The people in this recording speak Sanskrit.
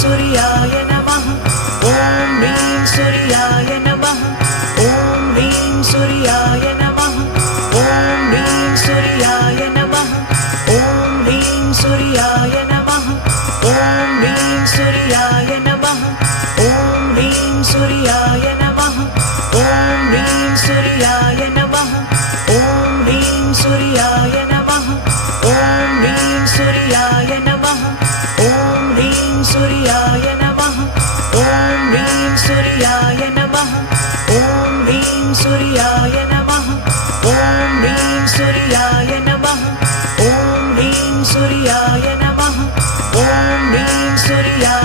सूर्याय नमः ॐ ह्रीं सूर्याय नमः ॐ ह्रीं सूर्याय नमः ॐ ह्रीं सूर्याय नमः ॐ ह्रीं सूर्याय नमः ॐ ह्रीं सूर्याय नमः ॐ ह्रीं सूर्याय नमः ॐ ह्रीं सूर्याय नमः ॐ ह्रीं सूर्याय नमः ॐ ह्रीं सूर्याय नमः ॐ ह्रीं सूर्याय नमः ॐ ह्रीं सूर्याय नमः ॐ ह्रीं सूर्याय नमः ॐ ह्रीं सूर्याय नमः ॐ ह्रीं सूर्याय नमः ॐ ह्रीं सूर्याय